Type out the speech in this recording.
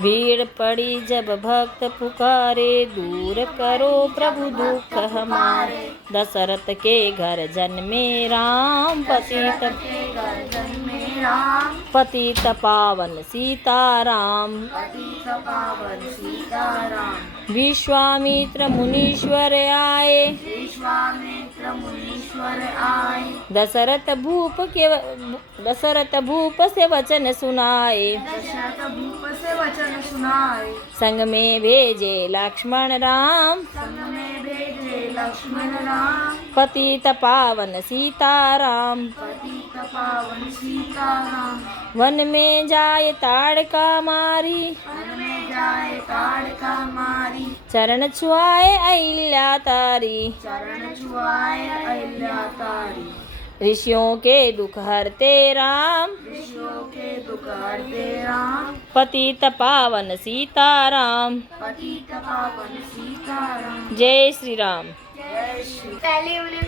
भीड़ पड़ी जब भक्त पुकारे, दूर करो प्रभु दुख हमारे। दशरथ के घर जन्मे राम, पतित पावन सीताराम। विश्वामित्र मुनीश्वर आए, दशरथ भूप से वचन सुनाए। संग में भेजे लक्ष्मण राम, पतित पावन सीताराम। वन में जाए ताड़का मारी, चरण छुआए अहिल्या तारी। ऋषियों के दुख हरते राम, पतित पावन सीताराम। जय श्री राम।